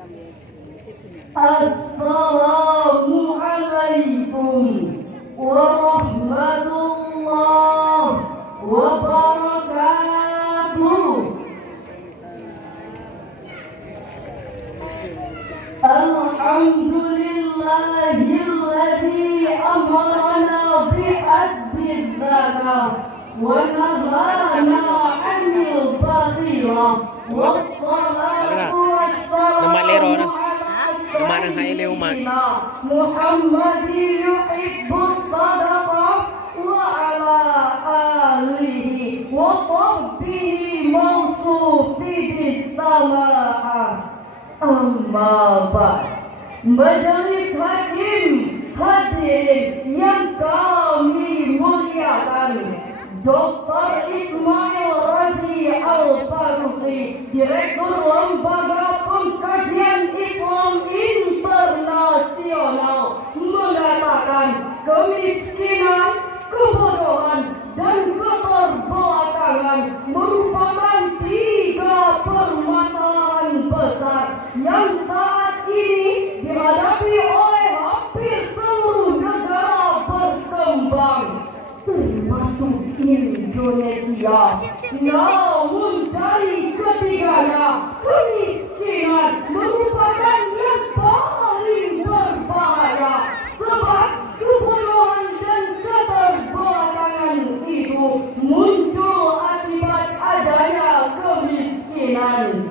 Assalamualaikum warahmatullahi wabarakatuh. Alhamdulillahilladzi amarna bi'addi dzakah wa nahana 'anil baghillah wassalatu wassalamu Muhammadi yuhibbus sadaqah wa ala alihi wa sahbihi mawsufi bis sama'ah. Amma ba'd. Majelis hakim hadirin yang kami muliakan, Dr. Ismail Raji Al-Faruqi, Direktur Lembaga Pengkajian Islam Internasional, mengatakan kemiskinan, kebodohan, dan keterbelakangan merupakan 3 permasalahan besar yang saat ini dihadapi oleh hampir seluruh negara berkembang, termasuk Indonesia. Namun dari ketiganya, kemiskinan merupakan yang paling berbahaya, sebab kebodohan dan keterbelakangan itu muncul akibat adanya kemiskinan.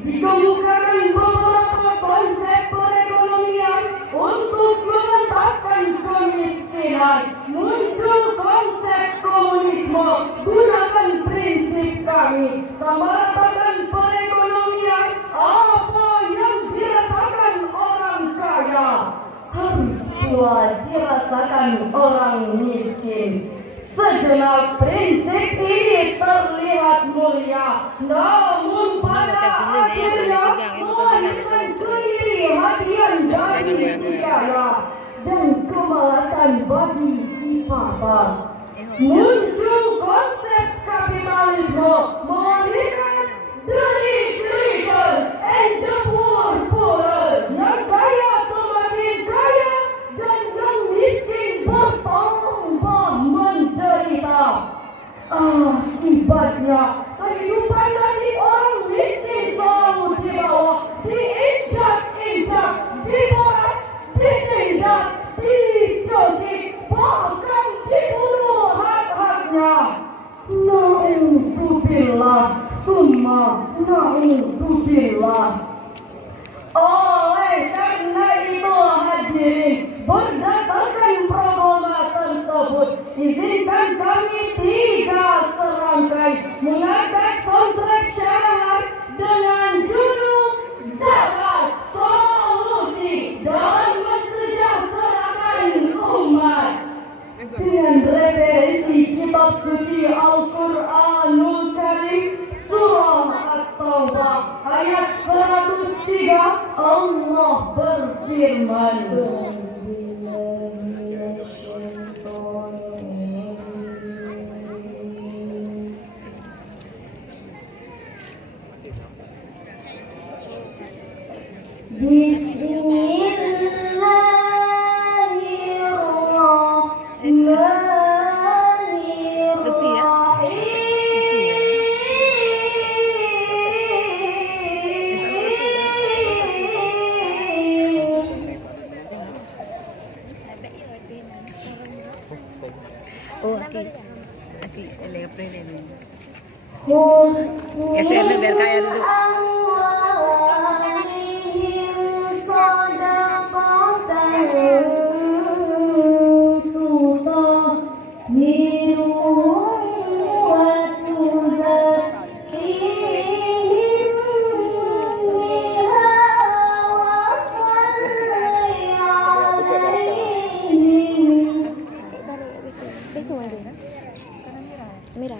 Dikemukakan beberapa konsep perekonomian untuk mengentaskan kemiskinan. Muncul konsep komunisme, gunakan prinsip kami, samaratakan perekonomian. Apa yang dirasakan orang kaya harus pula dirasakan orang miskin. Sejenak prinsip ini terlihat mulia, namun pada akhirnya melahirkan keiri-hatian dari negara dan kemalasan bagi si papa. Muncul konsep kapitalisme melahirkan the rich richer and the poor poorer. Yang kaya semakin kaya dan yang miskin bertambah menderita. Akibatnya kehidupan nasib orang miskin selalu di bawah, diinjak-injak, diporak, ditindak, dicongkik, bahkan dibunuh hak-haknya. Na'udzubillah, summa na'udzubillah. Oleh karena itu hadirin, berdasarkan problema tersebut, izinkan kami 3 serangkai mengangkat soundtrack syariat dengan judul Zakat Solusi dalam Mensejahterakan Umat, dengan referensi kitab suci Al-Quranul Karim surah At-Taubah ayat 103. Allah berfirman, Geser biar kaya duduk. Mira.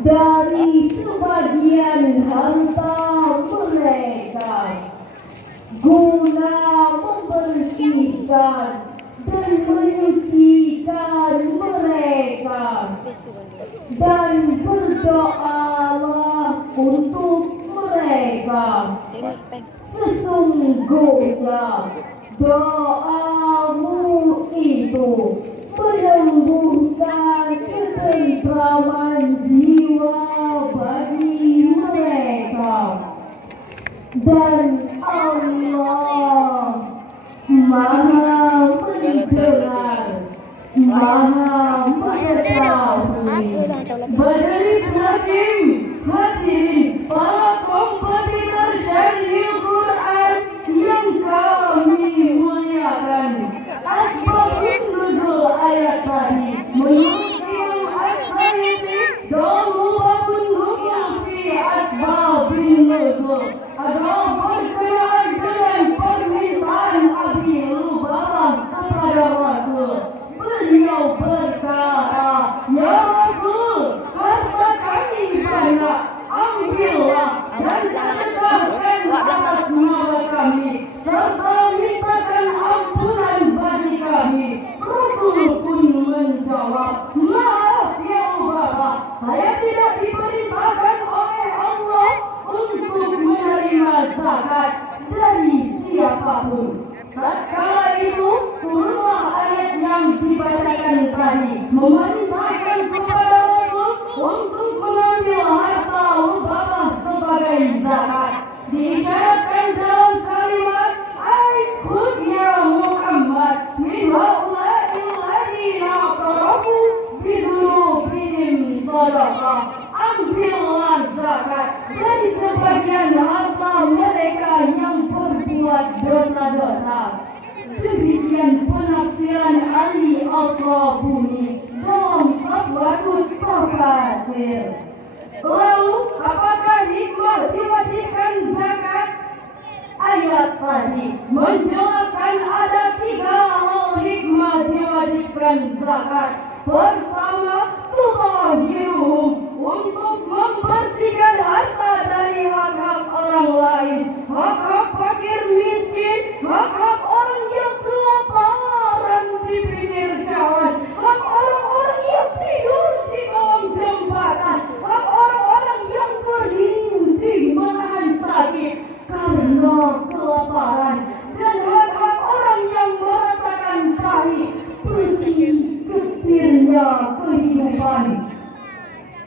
dari sebagian harta mereka guna membersihkan dan menyucikan mereka, dan berdoalah untuk mereka. Sesungguhnya doamu itu menumbuhkan ketentraman jiwa bagi mereka, dan Allah Maha mendengar, Maha mengetahui. Majelis Hakim, hadirin para kompetitor syariah Quran yang kami muliakan. Asbabun nuzul ayat tadi menurut Imam As-Sayyidi dalam Mubabun Rukun fi Asbabun nuzul adalah berkenaan dengan permintaan Abi Lubabah kepada Rasul. Beliau berkata, "Ya Rasul, harta kami banyak, ambillah dan sedekahkan atas nama kami, serta mintakan ampunan bagi kami." Rasul pun menjawab, "Maaf ya Lubabah, saya tidak diperintahkan oleh Allah untuk menerima zakat dari siapapun." Tatkala itu turunlah ayat yang dibacakan tadi, memerintahkan kepada Rasul untuk mengambil harta Lubabah sebagai zakat. Diisyaratkan dalam kalimat, "Ai khudh ya Muhammad min haula'il ladzina qarabu bidunubihim shadaqah." Ambillah zakat dari sebagian harta mereka yang berbuat dosa-dosa. Demikian penafsiran Ali As-Sabuni dalam Sabwatul Tafasir. Lalu, apakah hikmah diwajibkan zakat? Ayat tadi menjelaskan ada 3 hal hikmah diwajibkan zakat. Pertama, tutahhiruhum, untuk membersihkan harta dari hak-hak orang lain, hak-hak fakir miskin, hak-hak orang yang kelaparan di pinggir jalan, hak orang-orang yang tidur di kolong jembatan, hak orang-orang yang berlindung menahan sakit karena kelaparan, dan hak-hak orang yang merasakan pahit getirnya kehidupan.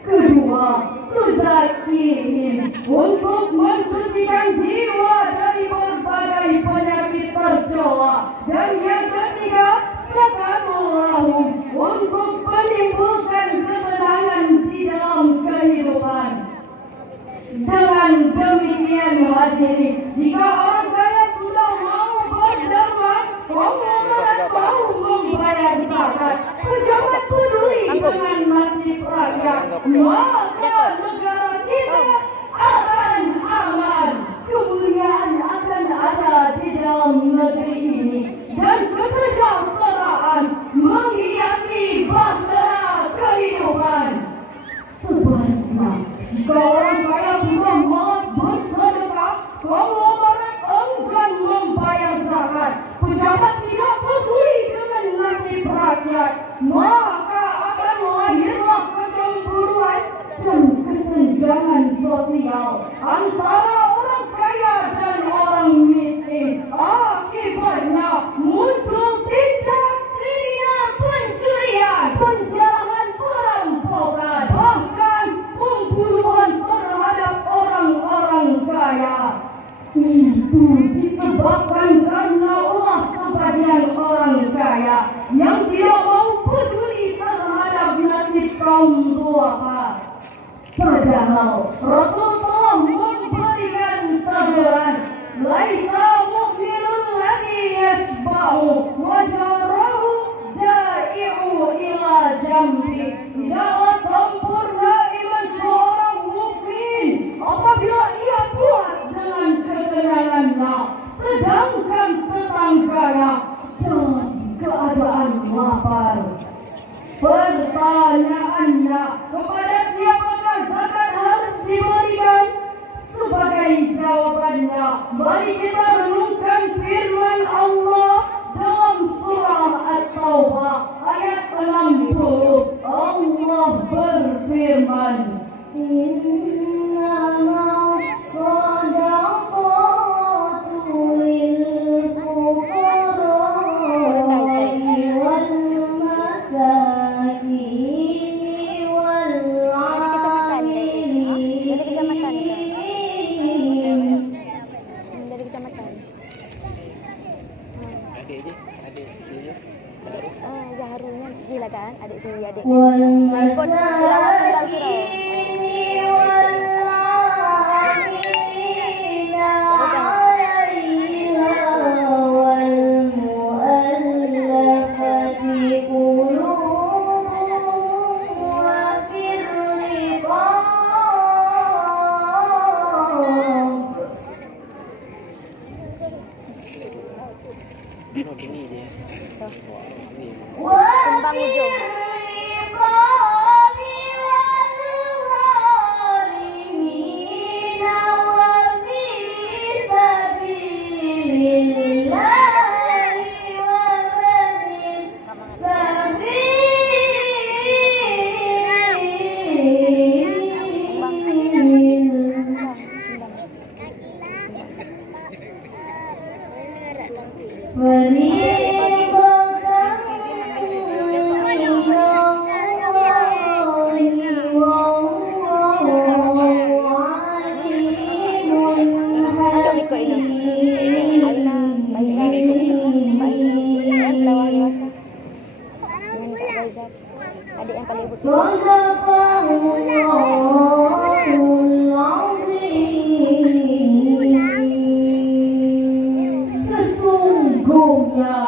Kedua, tuzakihim, untuk mensucikan jiwa dari berbagai penyakit tercela. Dan yang ketiga, sakanulahum, untuk menimbulkan ketenangan di dalam kehidupan. Dengan demikian hadirin, jika orang kaya sudah mau berderma, konglomerat mau membayar zakat, pejabat peduli dengan nasib rakyat, maka negara kita akan aman. Kemuliaan akan ada di dalam negeri ini, dan kesejahteraan menghiasi bahtera kehidupan. Sebaliknya, jika orang kaya sudah malas bersedekah, konglomerat enggan membayar zakat, pejabat tidak peduli dengan nasib rakyat, maka akan lahirlah kecemburuan dan kesenjangan sosial antara orang kaya dan orang miskin. Akibatnya muncul tindak kriminal, pencurian, penjarahan, perampokan, bahkan pembunuhan terhadap orang-orang kaya. Itu disebabkan karena ulah sebagian orang kaya yang tidak mau peduli terhadap nasib kaum duafa. Padahal Rasul telah memberikan teguran, "Laisa mu'minun ladzi yasba'u wa jarahu ja'i'u ila jambi." Tidaklah sempurna iman seorang mukmin apabila ia puas dengan kekenyangannya, sedangkan tetangganya dalam keadaan lapar. Pertanyaannya, kepada siapakah berfirman, Innamas shadaqatu lil fuqara'i wal masakini wal 'amilin. Dari kecamatan. Adik sini. Zaharunya gila kan, adik sini adik. Wal Ikut tilawah surau. masakini wal 'amilina 'alaiha wal mu'allafati qulubuhum wa fir riqab. Oh, ini dia. Sembang ujung. Adik yang paling butuh. Sesungguhnya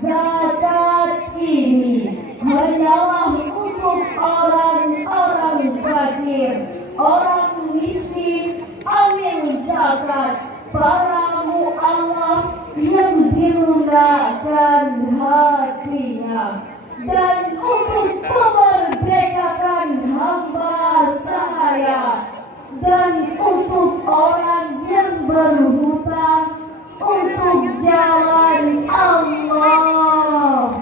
zakat ini hanyalah untuk orang-orang fakir, orang miskin, amil zakat, para mu'alaf yang dilunakkan hatinya, dan untuk memerdekakan hamba sahaya, dan untuk orang yang berhutang untuk jalan Allah,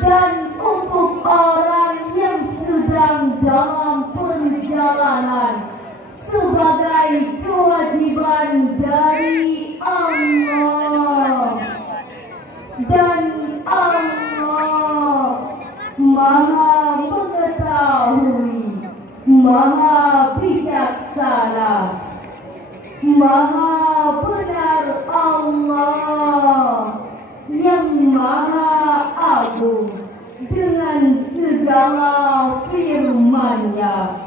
dan untuk orang yang sedang dalam perjalanan sebagai kewajiban dari Allah. Dan Allah Maha mengetahui, Maha bijaksana, Maha benar Allah yang Maha agung dengan segala firman-Nya.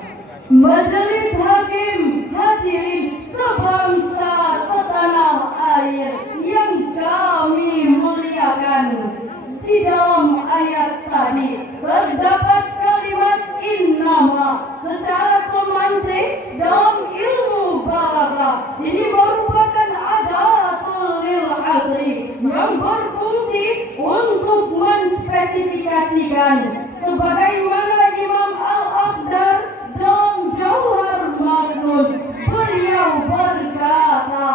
Majelis hakim hadirin sebangsa setanah air yang kami muliakan, di dalam ayat tadi terdapat kalimat innama secara semantik dalam ilmu balaghah. Ini merupakan adatul lil asri yang berfungsi untuk menspesifikasikan, sebagaimana Imam Al-Akhdar dalam Jauhar Maknun beliau berkata,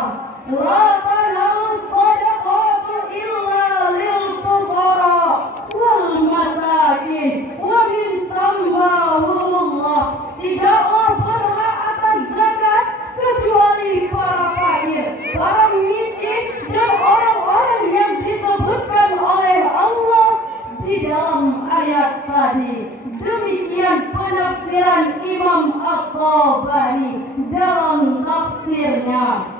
la tanalus shadaqatu illa lil fuqara wal masakin wa min sammahumullah. Tidaklah berhak atas zakat kecuali para fakir, para miskin, dan orang-orang yang disebutkan oleh Allah di dalam ayat tadi. Demikian penafsiran Imam At-Tabari dalam tafsirnya.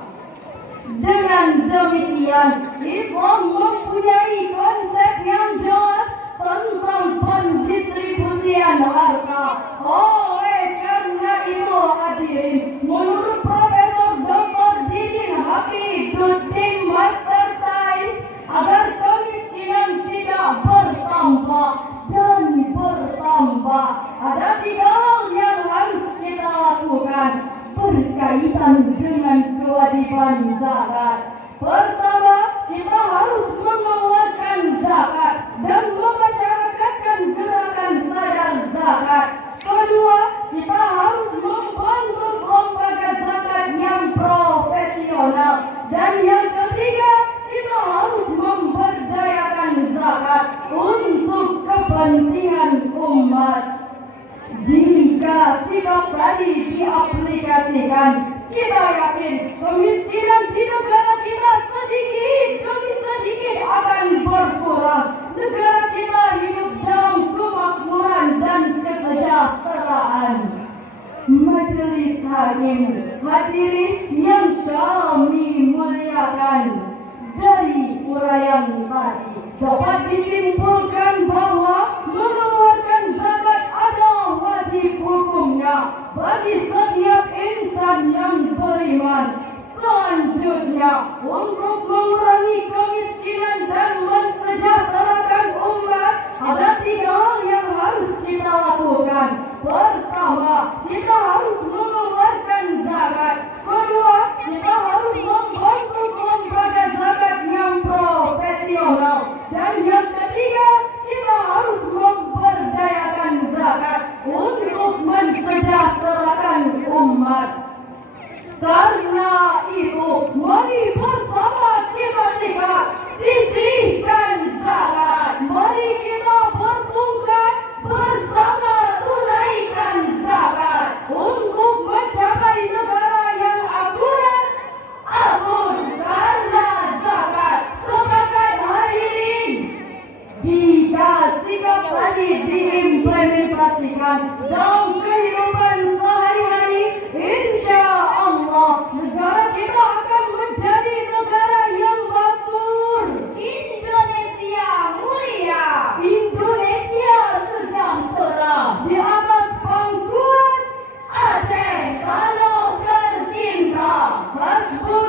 Dengan demikian, Islam mempunyai konsep yang jelas tentang pendistribusian harta. Oleh karena itu hadirin, menurut Profesor Dr. Didin Hafiduddin Master Sains, agar kemiskinan tidak bertambah dan bertambah, ada 3 hal yang harus kita lakukan berkaitan dengan kewajiban zakat. Pertama, kita harus mengeluarkan zakat dan memasyarakatkan gerakan sadar zakat. Kedua, kita harus membentuk lembaga zakat yang profesional. Dan yang ketiga, kita harus memberdayakan zakat untuk kepentingan umat. Jika sikap tadi diaplikasikan, kita yakin kemiskinan di negara kita sedikit demi sedikit akan berkurang. Negara kita hidup dalam kemakmuran dan kesejahteraan. Majelis Hakim, hadirin yang kami muliakan, dari uraian tadi dapat disimpulkan bahwa mengeluarkan zakat adalah wajib hukumnya bagi setiap insan yang beriman. Selanjutnya, untuk mengurangi kemiskinan dan mensejahterakan umat, ada 3 hal yang harus kita lakukan. Pertama, kita harus mengeluarkan zakat. Kedua, kita harus membentuk lembaga zakat yang profesional. Dan yang ketiga, kita harus memberdayakan zakat untuk mensejahterakan umat. Karena itu, mari bersama kita sisihkan zakat. Mari kita bertungkat bersama tunaikan zakat untuk mencapai negara yang akurat. Amun karena zakat. Sepakat hadirin? Jika sikap tadi diimplementasikan dalam kehidupan sehari-hari, insya Allah negara kita akan menjadi negara yang makmur. Indonesia mulia, Indonesia sejahtera. Di atas pangkuan Aceh tanah tercinta. Hasbunallah